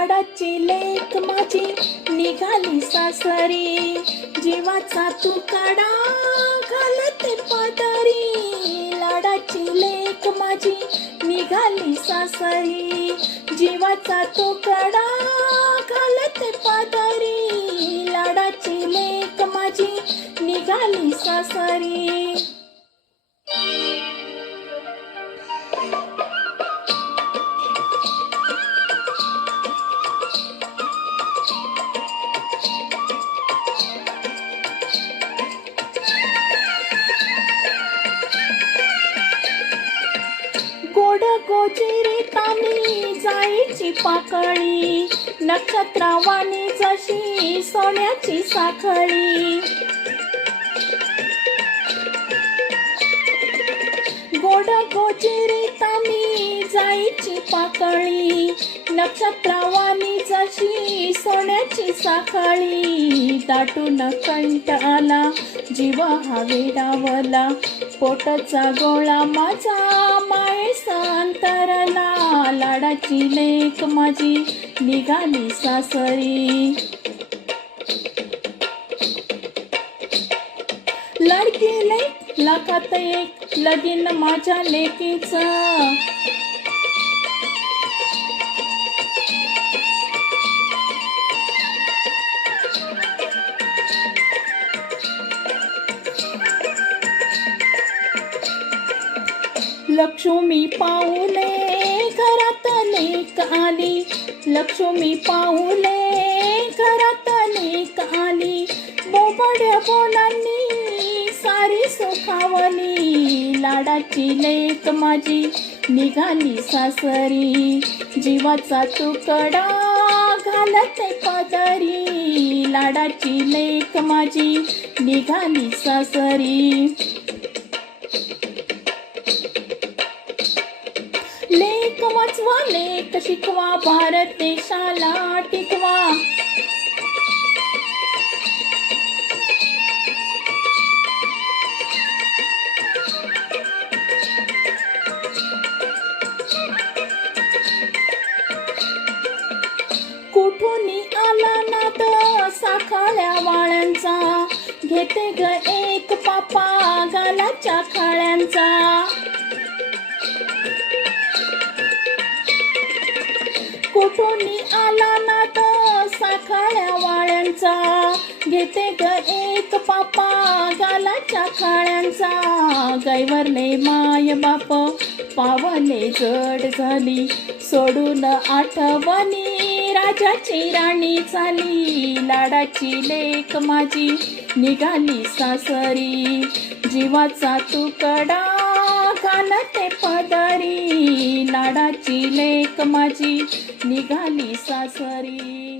लाडाची लेक माझी निघाली सासरी, जीवाचा तुकडा घालते पदरी. लाडाची लेक माझी निघाली सासरी, जीवाचा तुकडा घालते पदरी. लाडाची लेक माझी निघाली सासरी. गोड गोजिरी तानी जाईची पाकळी, नक्षत्रवाणी जशी सोन्याची साखळी. गोड गोजिरी तानी जाईची पाकळी, नक्षत्रवाणी जशी सोन्याची साखळी. दाटून कंठ आला जीव हा वेडावला, पोटचा गोळा माझा मायेस अंतरला. लाडाची लेक माझी निघाली सासरी, लाडकी लेक लाखात एक, लगीन माझ्या लेकीचं. लक्ष्मी पाऊले घरात लेक आली, लक्ष्मी पाऊले घरात लेक आली. बोबड्या बोलांनी सारी सुखावली, लाडाची लेक माझी निघाली सासरी, जीवाचा तुकडा घालते पदरी. लाडाची लेक माझी निघाली सासरी. लेक वाचवा लेक शिकवा, भारत देशाला टिकवा. कुठून आला नाद साखाळ्या वाळ्यांचा, घेते ग एक पापा गालाच्या खाळ्यांचा. कुठून आला नाद साखाळ्या वाळ्यांचा, घेते ग एक पापा गालाच्या खाळ्यांचा. गायवरले माय बाप पावले जड झाली, सोडून आठवणी राजाची राणी झाली. लाडाची लेक माझी निघाली सासरी, जीवाचा तुकडा घालते पदरी. लाडाची लेक माझी निघाली सासरी.